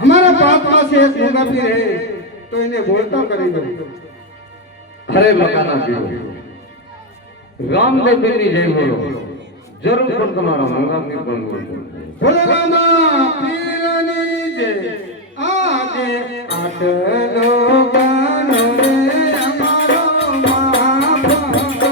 हमारा पापा से एक होगा भी रहे तो इन्हें बोलता करें दो। अरे मकाना पीरो रामदेव पीर ની જય બોલો જરૂર પણ તમારા મંગા પીર પણ બોલો રામા પીરની જય આજે આટલો ગાનો રે અમારો મહાભક્ત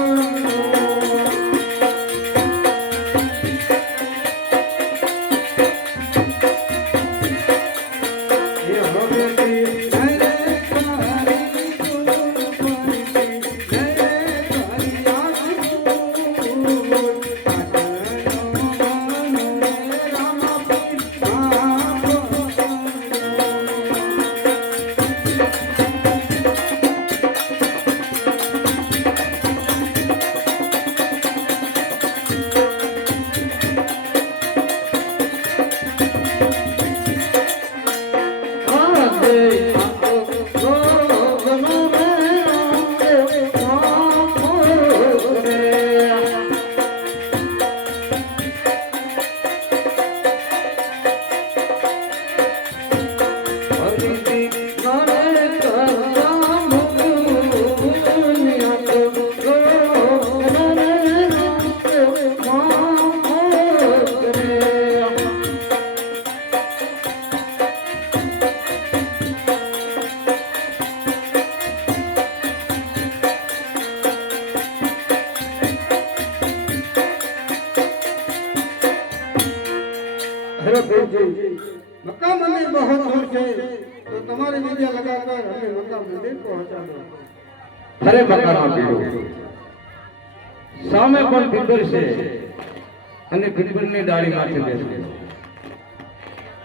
मक्का मंदिर बहुत दूर से तो तुम्हारी विद्या लगाकर हमें मक्का मंदिर पहुंचा दो। अरे मकाना पीरो સામે પણ પીપર છે અને પીપરની ડાળી માથે બેસે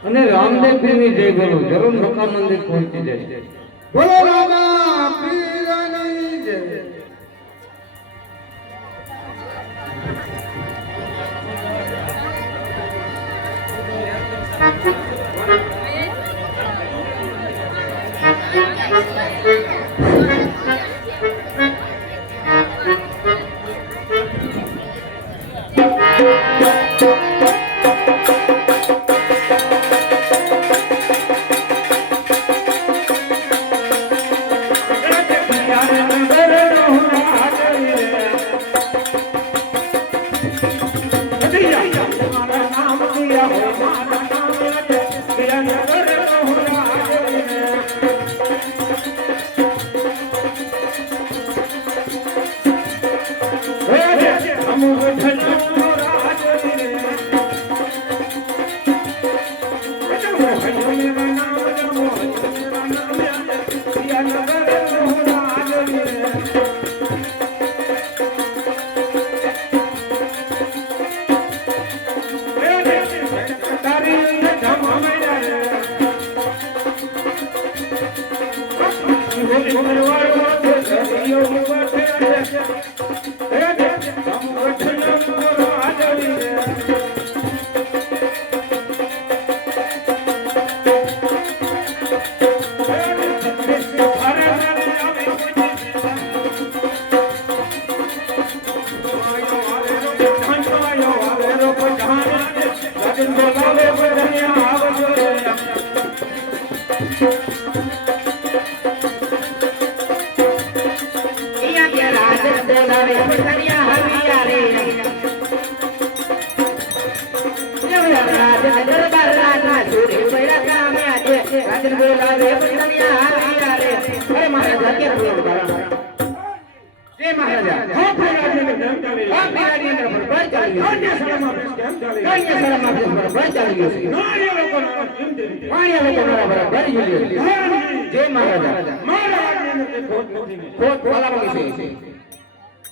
અને રામદેવ પીરની જય બોલો જરૂર મક્કા મંદિર પહોંચી જાય. બોલો રામા પીરની જય.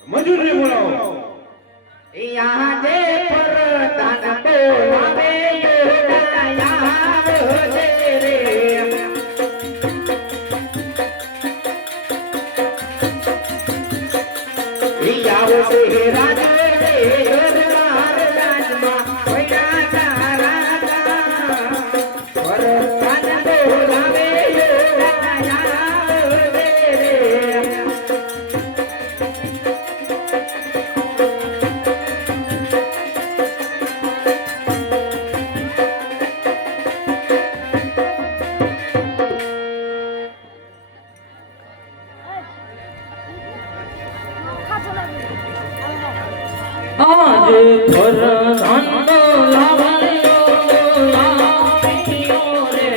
મજૂરને બોલાવો यहाँ दे पर ताना बोलावे योगाया तेरे याओ से राजा रे योगदार राजमा वैरा राजा पर ताना बोलावे योगाया तेरे आज फरहान लावयो लावियो रे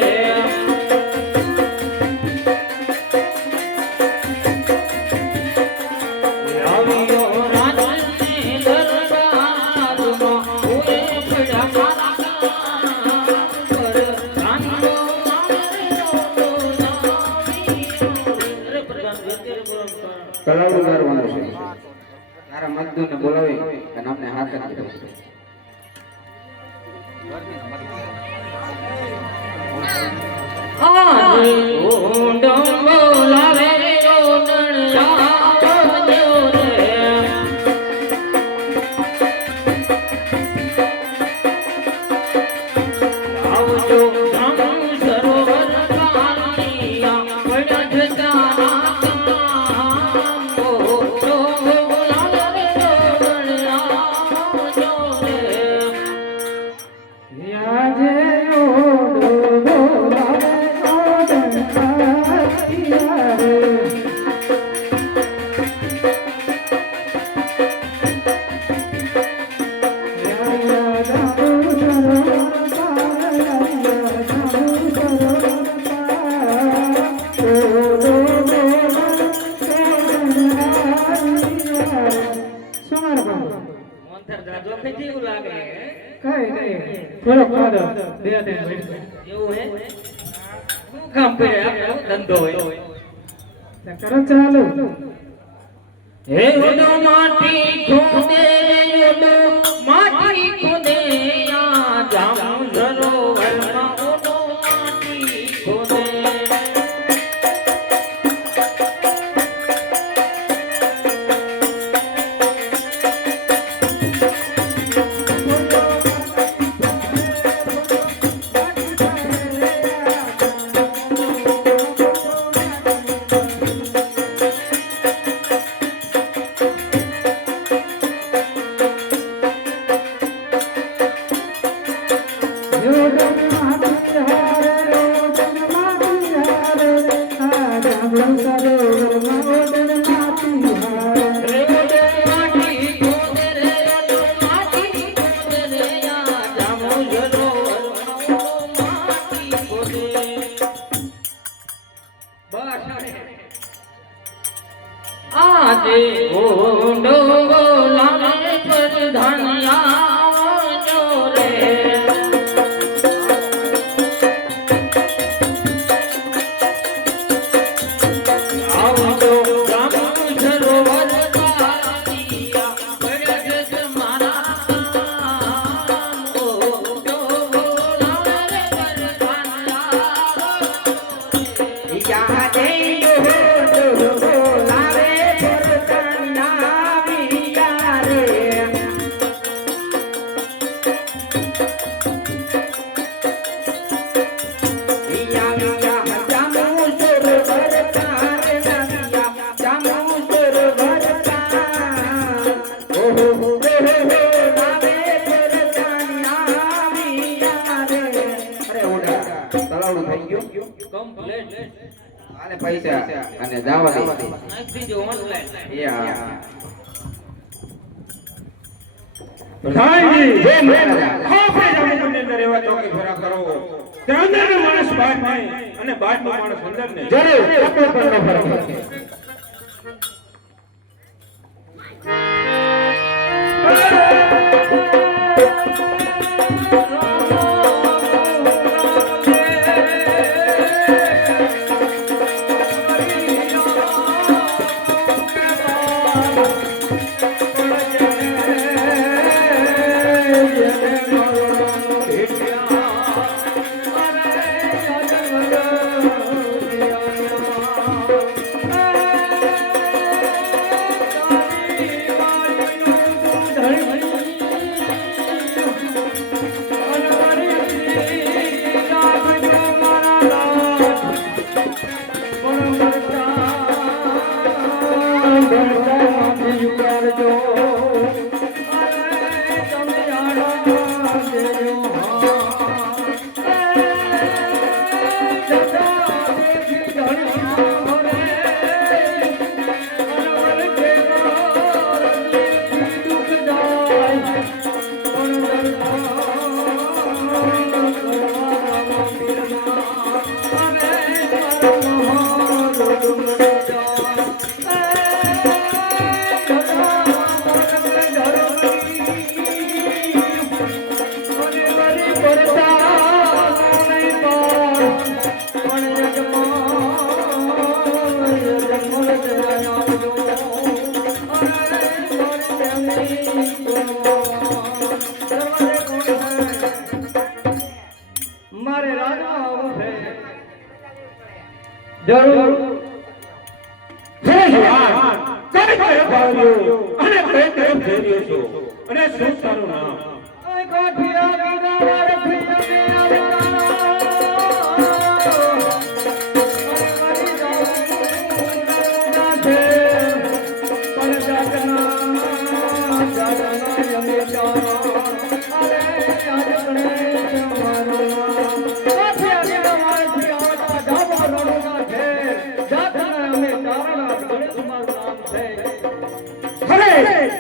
लावियो राजने दरबाરમાં ઓએ પડ્યા મારા ફરહાન લાવયો લાવિયો રે પ્રધાન કલાવડું ગાવાનું છે તારા મજદૂરને બોલાવી અને અમને હાથ આપી આજ ઢોંડો બોલાવે રોદણિયા રે આવજો ધામ સરોવર કાલિયા પડ્યા જતા થોડોક કાઢો બે ત્રણ એવું હે શું કામ કરે આપણો ધંધો હોય કરો ચાલો હે ઓડો માટી ખોદે ઓડો માટી ખોદે આ જામ સરોવરમાં ઓડો માટી ખોદે પલાવડું થઈ ગયું કમ્પ્લીટ આને પૈસા અને જવા દે નાખી દીજો ઓનલાઈન યા પ્રધાનજી જય મહારાજા આપણે જામનગરની અંદર એવા ચોકી ફેરા કરો તે અંદરનો માણસ બહાર નહીં અને બહારનો માણસ અંદર નહીં જરૂર કપડો પર ન ફરક મારે રાજા આવું છે જરૂર હે જવાન કઈ તરફ આવ્યો અને કઈ તરફ જઈ રહ્યો છો અને શું તારું નામ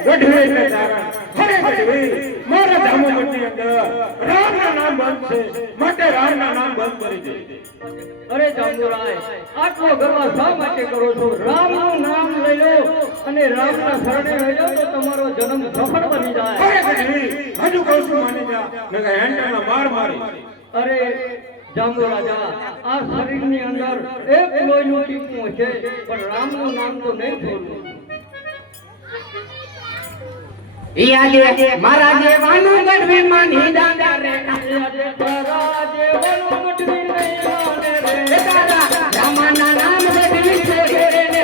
ગઢવી એટલે તારા હરે ગઢવી મારા જામનગરની અંદર રામના નામ બંધ છે માટે રામના નામ બંધ કરી દે અરે જાંબુરાય આટલો ગર્વ શા માટે કરો છો રામનું નામ લઈ લો અને રામના શરણે રહી જાઓ તો તમારો જન્મ સફળ બની જાય હરે ગઢવી હજુ કહું છું માની જા નકર હેન્ડલનો માર મારી અરે જાંબુ રાજા આ શરીરની અંદર એક લોહીનું ટીપું છે પણ રામનું નામ તો નહીં છોડવું યાદે મારા દેવાનું ગઢવી માની દાદા રે તારા દેવાનું મટવી નહીં માને રે દાદા રામના નામ ગઢવી છોડી રે ને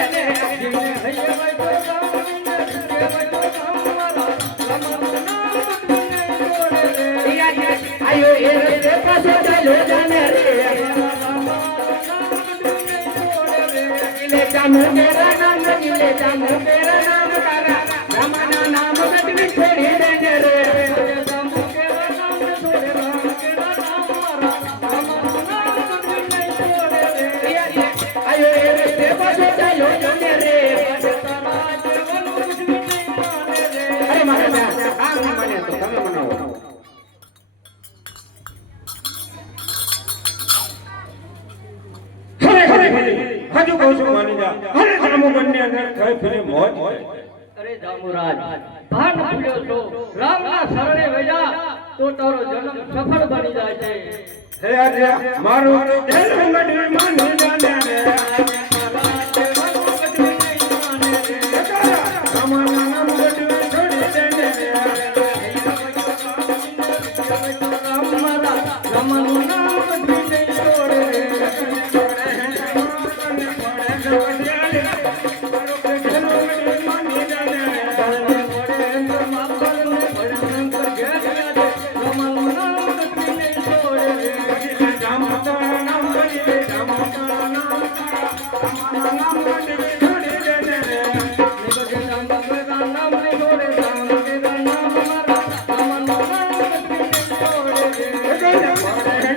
યાદે આયો એ રે પાછો ચાલો જાને રે લે જામો તેરા નામ લે જામો તેરા નામ તારા રામના નામ ગઢવી છોડી દે ને રે આયો એ રે પાછો ચાલો જાને રે અરે મારા આ નહીં મને તો તમે મનાવો હરે હરે હજુ કહું છું માની જા હરે જામનગરની અંદર કઈ ફરી મોજ છે અરે જાંબુરાજ ભાન ભૂલ્યો છો રામના શરણે વજા તો તારો જન્મ સફળ બની જાય છે હે આજે મારું દિલ ગઢવી માની જાને રે રામના નામ ગઢવી છોડી દે ને રે રામનું નામ ગઢવી નહીં છોડે રે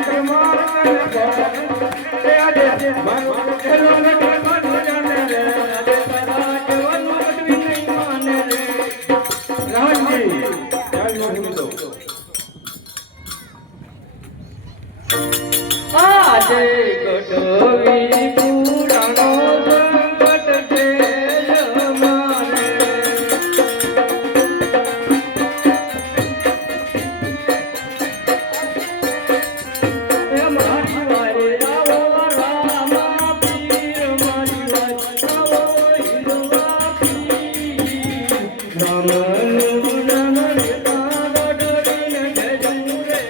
Come on. આજે મારું ખેલવા નથી માનું જાને રે આજે તારા જવાનું કટવી નહીં માને રે રાજી ચાલ મોટો આજે ગઢવી પુરાણો સંકટ છે જમાને એ મારી વારે આવો રામા પીર મારી વારે આવો હિરવા પીર રામનું નામ લેતા ગઢવીને જજું રે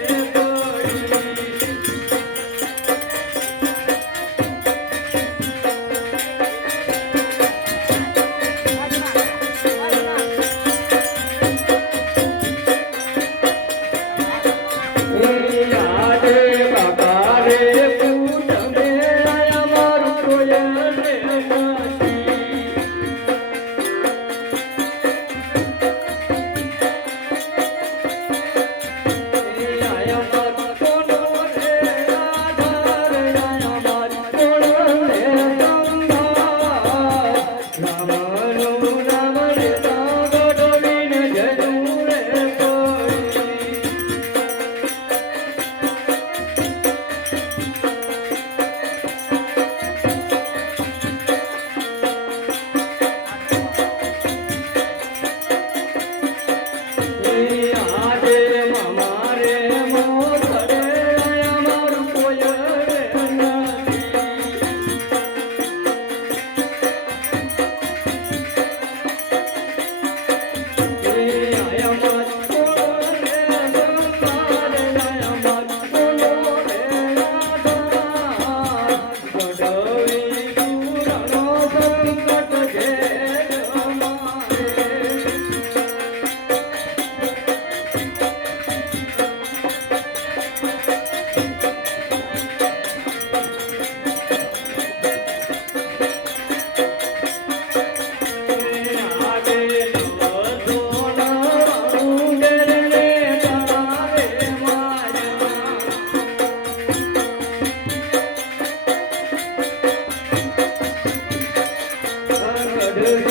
પડી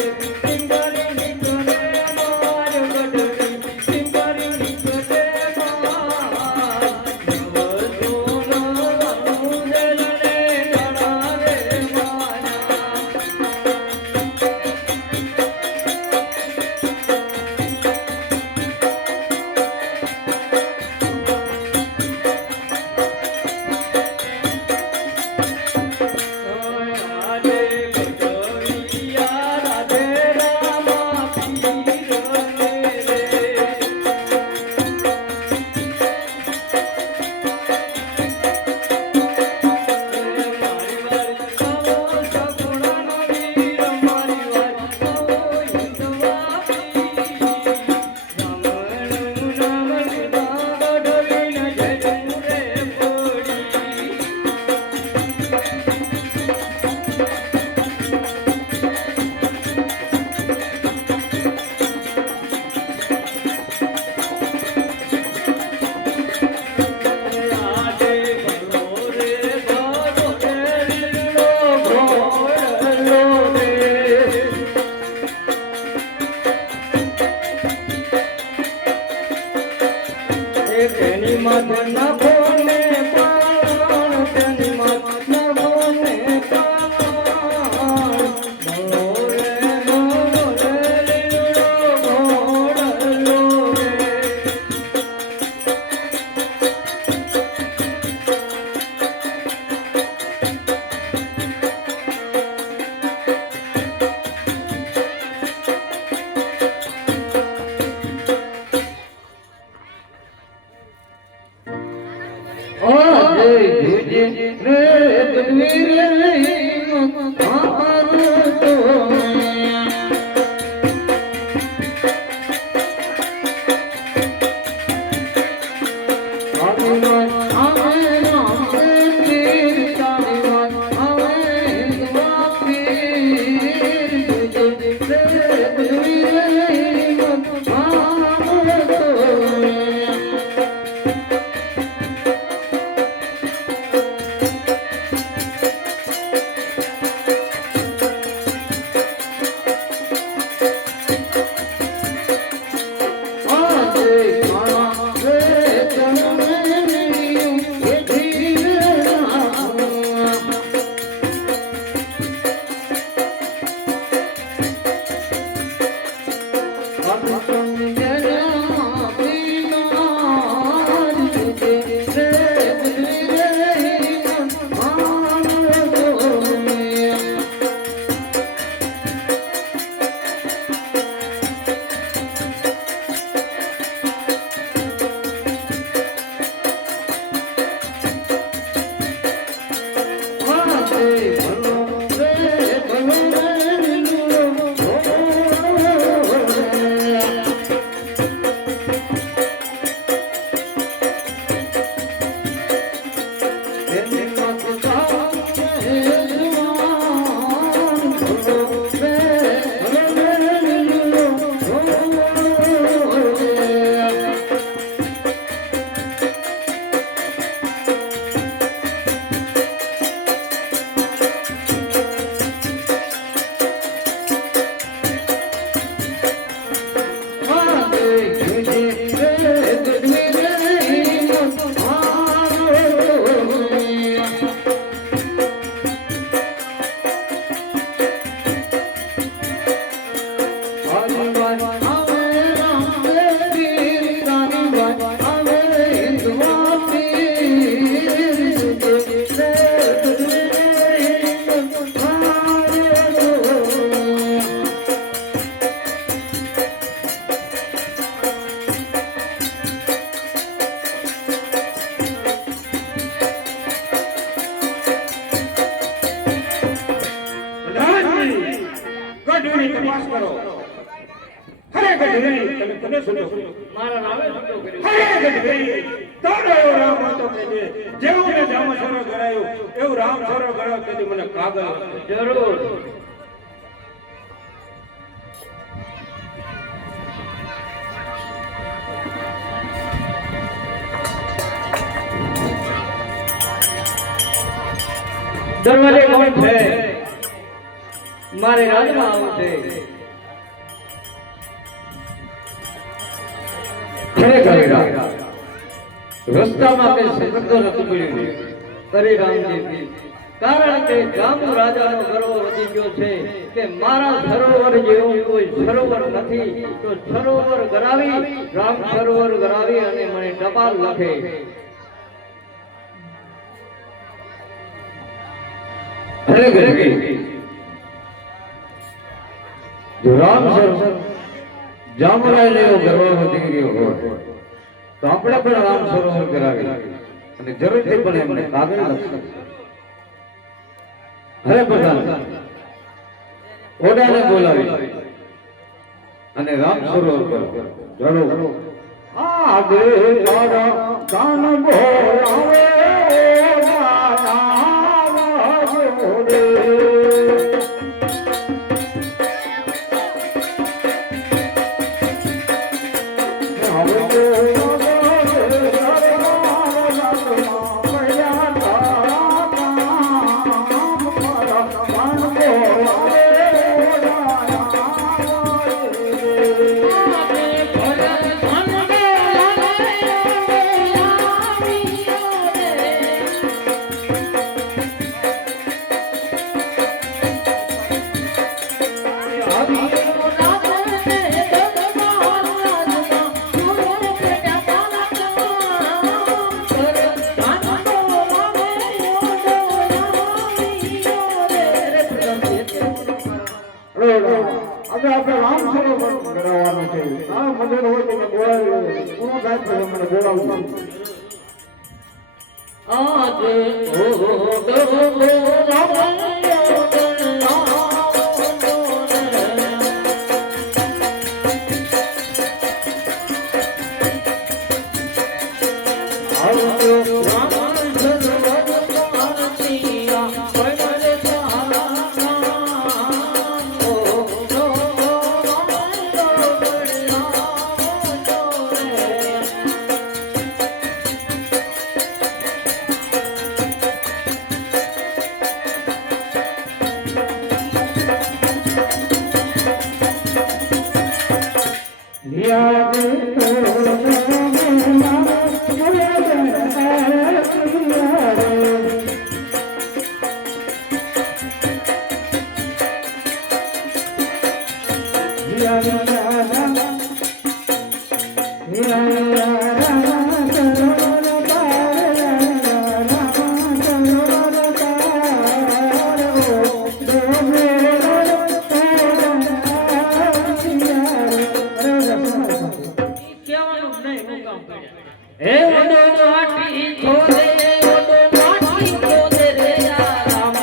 તેની માથે નભો ને પાણ તેની માથે નભો ને પાણ મોરે મોરે લીલો ઘોડલો રે ગઢવીની તપાસ કરો. હરે ગઢવી, તમે કોને શોધો? મારા નામે ધંધો કર્યો. હરે ગઢવી, તારો એવો રામ હતો કે જેવું મેં જામસરો કરાયું એવું રામસરો કરાવ તેથી મને કાગળ લખો. જરૂર. દરવાજે કોણ છે? મારે રાજમાં આવું છે. રસ્તામાં કઈ સંકટો નથી પડ્યું. અરે રામજી, કારણ કે જાંબુ રાજાનો ગર્વ વધી ગયો છે કે મારા સરોવર જેવું કોઈ સરોવર નથી, તો સરોવર કરાવી, રામ સરોવર કરાવી અને મને ટપાલ લખે. અરે ગઢવી, જો રામ સરોવર જામરાજને એવો ગર્વ વધી ગયો હોય તો આપણે પણ રામ સરોવર કરાવી અને જરૂરથી પણ એમને કાગળ લખશું. હરે પ્રધાન, ઓડાને બોલાવી અને રામ સરોવર કરો. જરૂર. આગે મારા કાન બોલાવે આપણે રામ સરોવર કરાવવાનું છે. આ મંદિર હોય તો બોલાવી પૂરું થાય તો મને બોલાવવું. આજે હે ઓડો માટી ખોદે રે રામ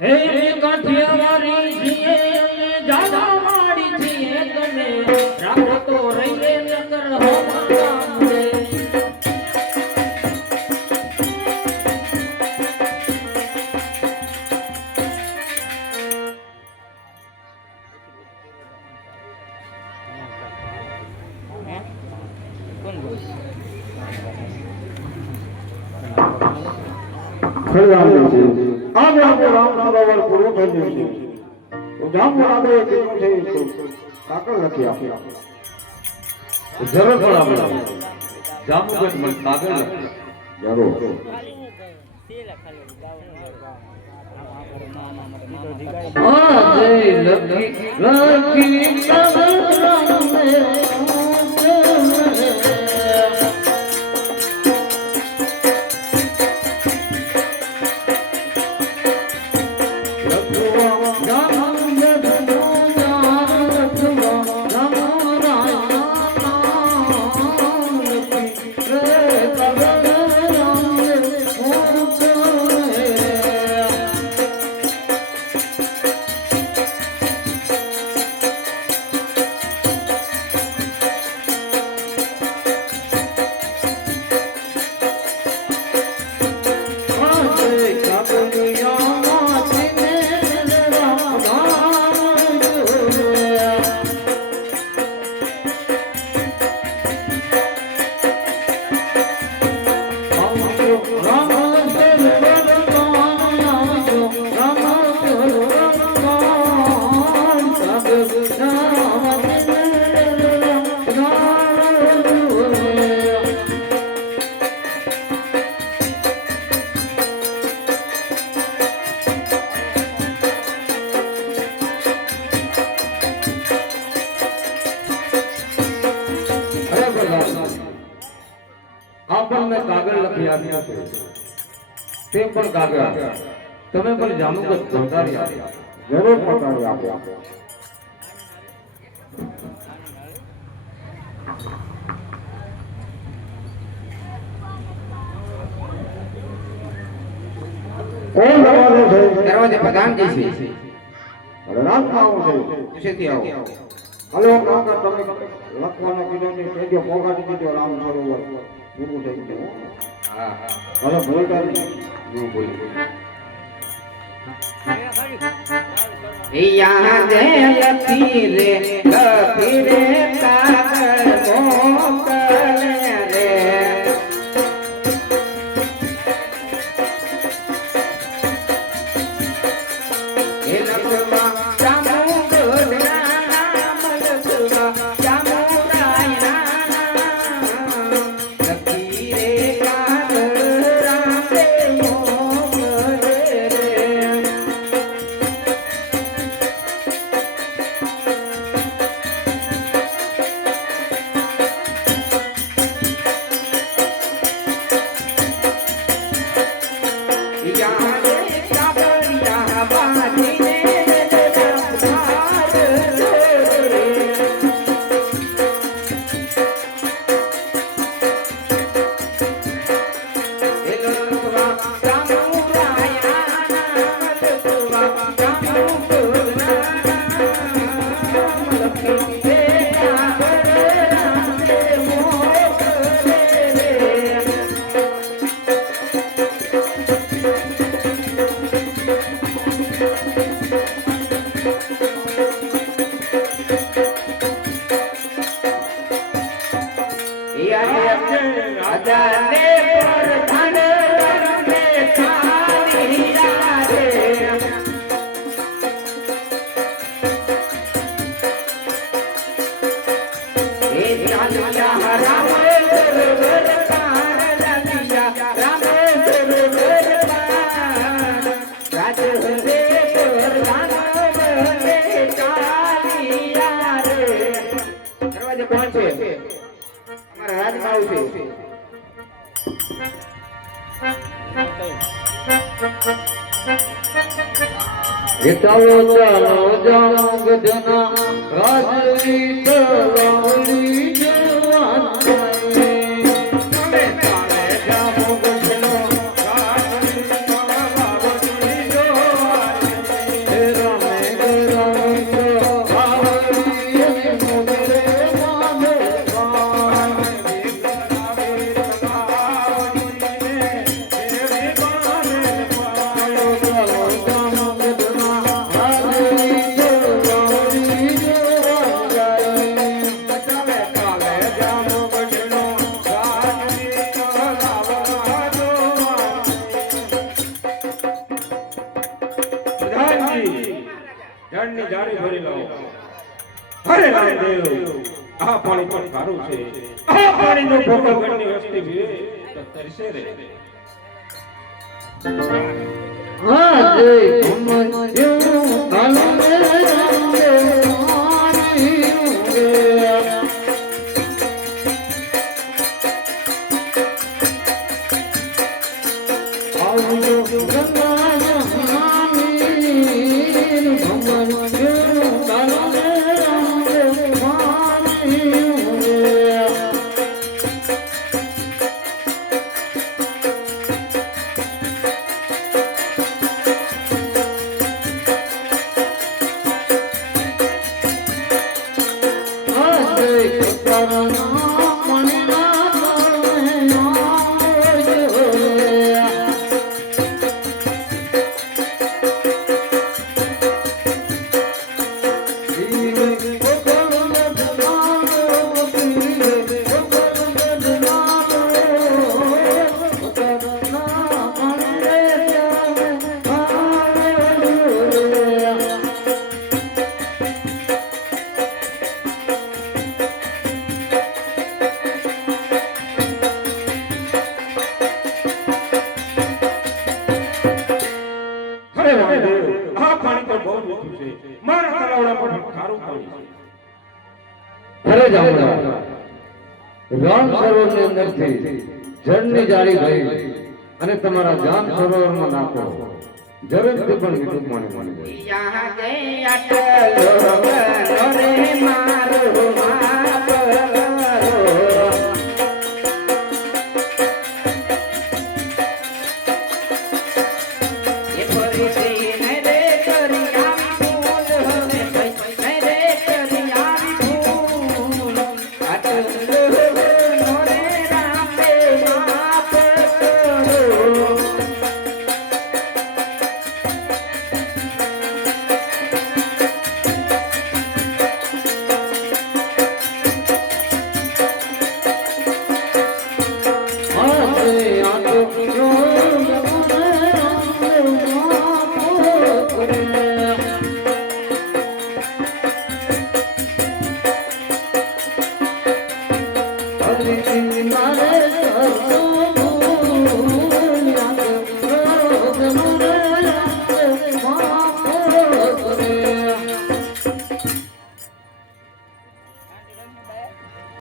હે કાઠિયાવાડી છીએ અમે જાવા માડી છીએ તમે રાખો તો રહીએ નકર હોમાં રે આજે આપણે રામ સરોવર પૂરું થઈ ગયું છે તો જામપુર આપણે કેટલું છે કાકડ નથી આપ્યા જરૂર પણ આપણે જામુગઢ મને કાગળ જરૂર આપણને કાગળ લખી આપ્યા છે તે પણ કાગળ તમે પણ જામુગઢ પહોંચાડી આપ્યા જરૂર પહોંચાડી આપ્યા કોણ દરવાજો છે દરવાજે પ્રધાનજી છે અરે રાતમાં આવું છે પૂછેથી આવો હલો કાકા તમે લખવાનો કીધો છે કેજો પોગાડી દીધો રામ સરોવર પૂરું થઈ ગયું હા હા હવે ભૂલતા નહીં નું બોલી યાદ લખી રે કાગળ મોકલે રે એ લખવા જામુગઢ નામ લખવા જામુરાય નામ લખી રે કાગળ રામે મોકલે રે હસે પ્રધાન બને ચાલિયા રે. દરવાજે કોણ છે? અમારા રાજભાવ છે. ચાલો ચાલો જાઓ ગધના રાજવી તલાવડી જવાન તમે ચાલે જામો ગઢનો રાજવી તલાવડી જવાન રમે ગરાવી ભાવડી મોગરે માને જાણની જાળી ભરી લાવો. અરે રામદેવ, આ પાણી પણ ખારું છે. આ પાણીનો ભોગો ઘરની વસ્તી પીવે તો તરસે રે. આજે કમયું કાલમે રામે મારી ઉગે આવજો ગંગા જહાની ભમરયું કાલમે રામે મારી ઉગે અરે રામદેવ, આ પાણી તો બહુ મીઠું છે. મારા તળાવડામાં પણ ખારું પાણી છે. અરે જામડા રામ સરોવરની અંદરથી જળની જાળી ભરી અને તમારા જામ સરોવરમાં નાખો. જરૂરથી પણ મીઠું પાણી મળી જાય. યા જય અટલો બનો રે મારો માપ કરો. એ ફરીથી નહીં રે કરી આવી ભૂલ હવે નહીં રે કરી આવી ભૂલ. અટલો બનો રે રામે માપ કરો. આજે આ તો રામ રામ રામ રામ